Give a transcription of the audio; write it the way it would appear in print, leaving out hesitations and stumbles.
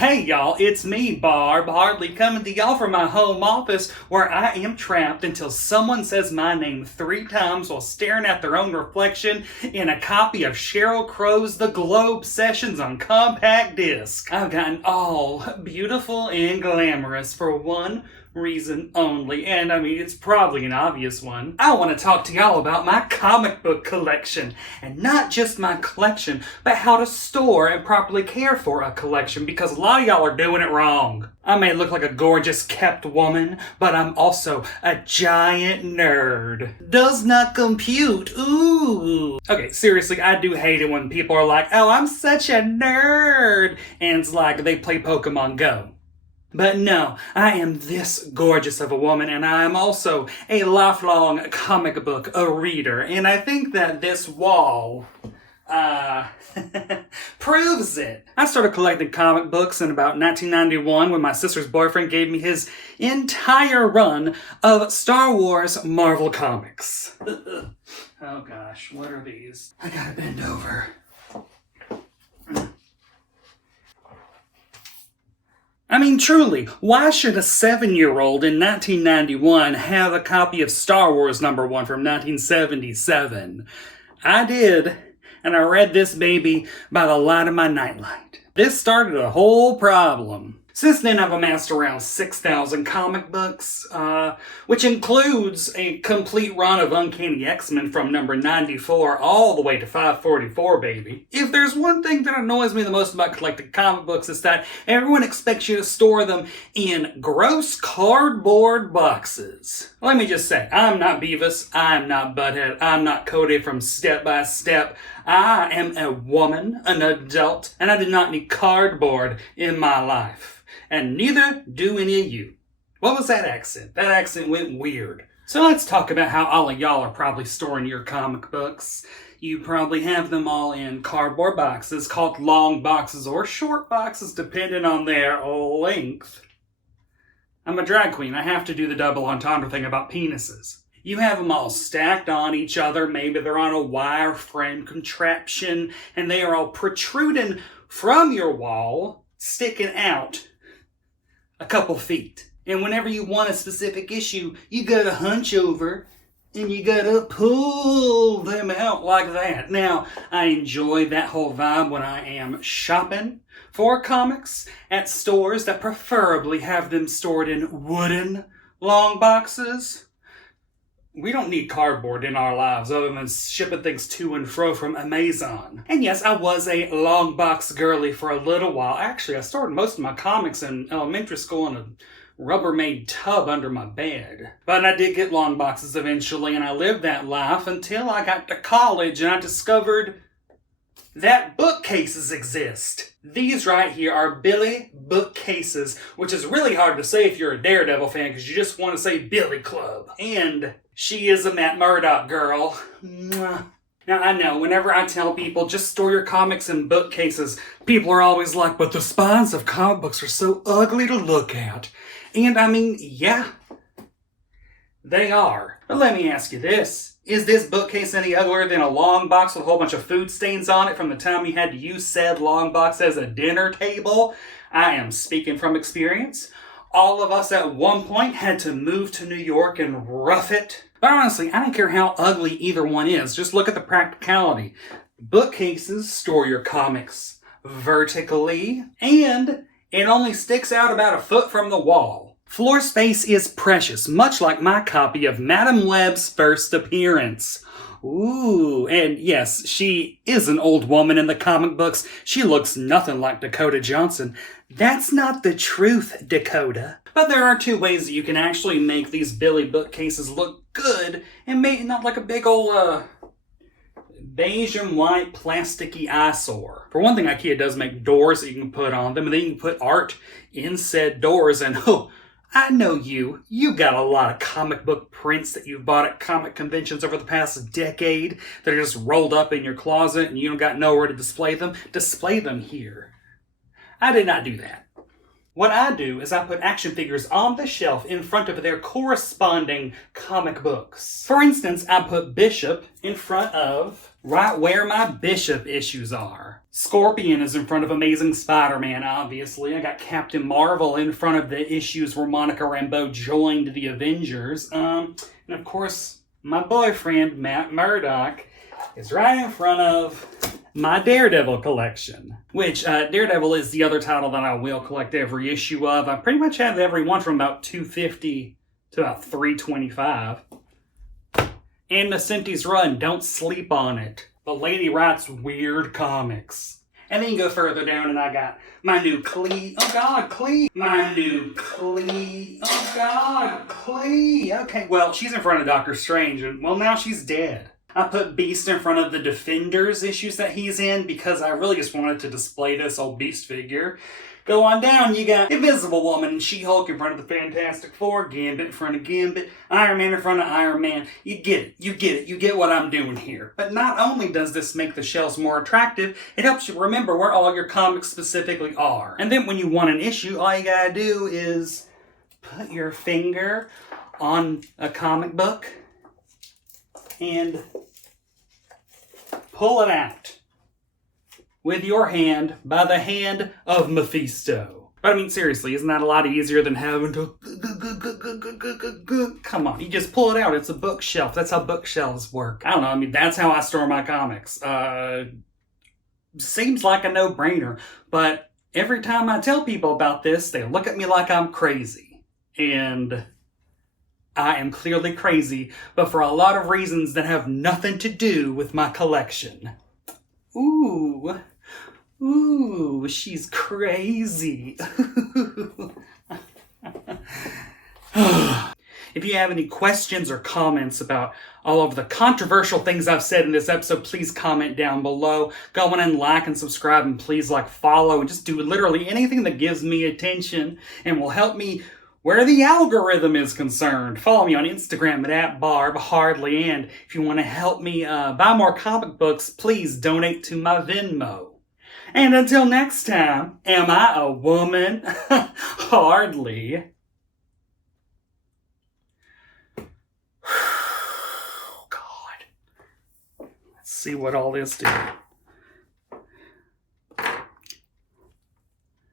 Hey y'all, it's me, Barb Hardly, coming to y'all from my home office where I am trapped until someone says my name 3 times while staring at their own reflection in a copy of Sheryl Crow's The Globe Sessions on compact disc. I've gotten all beautiful and glamorous for one reason only, and I mean, it's probably an obvious one. I want to talk to y'all about my comic book collection, and not just my collection, but how to store and properly care for a collection, because a lot of y'all are doing it wrong. I may look like a gorgeous kept woman, but I'm also a giant nerd. Does not compute, ooh. Okay, seriously, I do hate it when people are like, oh, I'm such a nerd, and it's like they play Pokemon Go. But no, I am this gorgeous of a woman, and I am also a lifelong comic book reader, and I think that this wall, proves it. I started collecting comic books in about 1991 when my sister's boyfriend gave me his entire run of Star Wars Marvel comics. Oh gosh, what are these? I gotta bend over. I mean, truly, why should a 7-year-old in 1991 have a copy of Star Wars #1 from 1977? I did, and I read this baby by the light of my nightlight. This started a whole problem. Since then, I've amassed around 6,000 comic books, which includes a complete run of Uncanny X-Men from number 94 all the way to 544, baby. If there's one thing that annoys me the most about collecting comic books, it's that everyone expects you to store them in gross cardboard boxes. Let me just say, I'm not Beavis, I'm not Butthead, I'm not Cody from Step by Step. I am a woman, an adult, and I do not need cardboard in my life. And neither do any of you. What was that accent? That accent went weird. So let's talk about how all of y'all are probably storing your comic books. You probably have them all in cardboard boxes called long boxes or short boxes depending on their length. I'm a drag queen. I have to do the double entendre thing about penises. You have them all stacked on each other. Maybe they're on a wireframe contraption and they are all protruding from your wall, sticking out a couple feet. And whenever you want a specific issue, you gotta hunch over and you gotta pull them out like that. Now, I enjoy that whole vibe when I am shopping for comics at stores that preferably have them stored in wooden long boxes. We don't need cardboard in our lives other than shipping things to and fro from Amazon. And yes, I was a long box girly for a little while. Actually, I stored most of my comics in elementary school in a Rubbermaid tub under my bed. But I did get long boxes eventually, and I lived that life until I got to college and I discovered that bookcases exist. These right here are Billy bookcases, which is really hard to say if you're a Daredevil fan because you just want to say Billy Club. And she is a Matt Murdock girl. Mwah. Now, I know, whenever I tell people, just store your comics in bookcases, people are always like, but the spines of comic books are so ugly to look at. And I mean, yeah, they are. But let me ask you this. Is this bookcase any uglier than a long box with a whole bunch of food stains on it from the time you had to use said long box as a dinner table? I am speaking from experience. All of us at one point had to move to New York and rough it. But honestly, I don't care how ugly either one is. Just look at the practicality. Bookcases store your comics vertically, and it only sticks out about a foot from the wall. Floor space is precious, much like my copy of Madam Web's first appearance. Ooh, and yes, she is an old woman in the comic books. She looks nothing like Dakota Johnson. That's not the truth, Dakota. But there are 2 ways that you can actually make these Billy bookcases look good and make not like a big old, beige and white plasticky eyesore. For one thing, IKEA does make doors that you can put on them, and then you can put art in said doors, and I know you got a lot of comic book prints that you've bought at comic conventions over the past decade that are just rolled up in your closet and you don't got nowhere to display them. Display them here. I did not do that. What I do is I put action figures on the shelf in front of their corresponding comic books. For instance, I put Bishop in front of right where my Bishop issues are. Scorpion is in front of Amazing Spider-Man, obviously. I got Captain Marvel in front of the issues where Monica Rambeau joined the Avengers. And of course, my boyfriend, Matt Murdock, is right in front of my Daredevil collection. Which, Daredevil is the other title that I will collect every issue of. I pretty much have every one from about 250 to about 325. And Nocenti's Run, don't sleep on it. The lady writes weird comics. And then you go further down and I got my new Clee. Oh God, Clee. My new Clee. Oh God, Clee. Okay, well, she's in front of Doctor Strange and, well, now she's dead. I put Beast in front of the Defenders issues that he's in because I really just wanted to display this old Beast figure. Go on down, you got Invisible Woman and She-Hulk in front of the Fantastic Four, Gambit in front of Gambit, Iron Man in front of Iron Man. You get it, you get what I'm doing here. But not only does this make the shelves more attractive, it helps you remember where all your comics specifically are. And then when you want an issue, all you gotta do is put your finger on a comic book and pull it out with your hand by the hand of Mephisto. But I mean, seriously, isn't that a lot easier than having to... Come on, you just pull it out. It's a bookshelf. That's how bookshelves work. I don't know, I mean, that's how I store my comics. Seems like a no-brainer, but every time I tell people about this, they look at me like I'm crazy. And I am clearly crazy, but for a lot of reasons that have nothing to do with my collection. Ooh, she's crazy. If you have any questions or comments about all of the controversial things I've said in this episode, please comment down below. Go on and like and subscribe, and please follow, and just do literally anything that gives me attention and will help me where the algorithm is concerned. Follow me on Instagram at Barb Hardly, and if you want to help me buy more comic books, please donate to my Venmo. And until next time, am I a woman? Hardly. God. Let's see what all this did.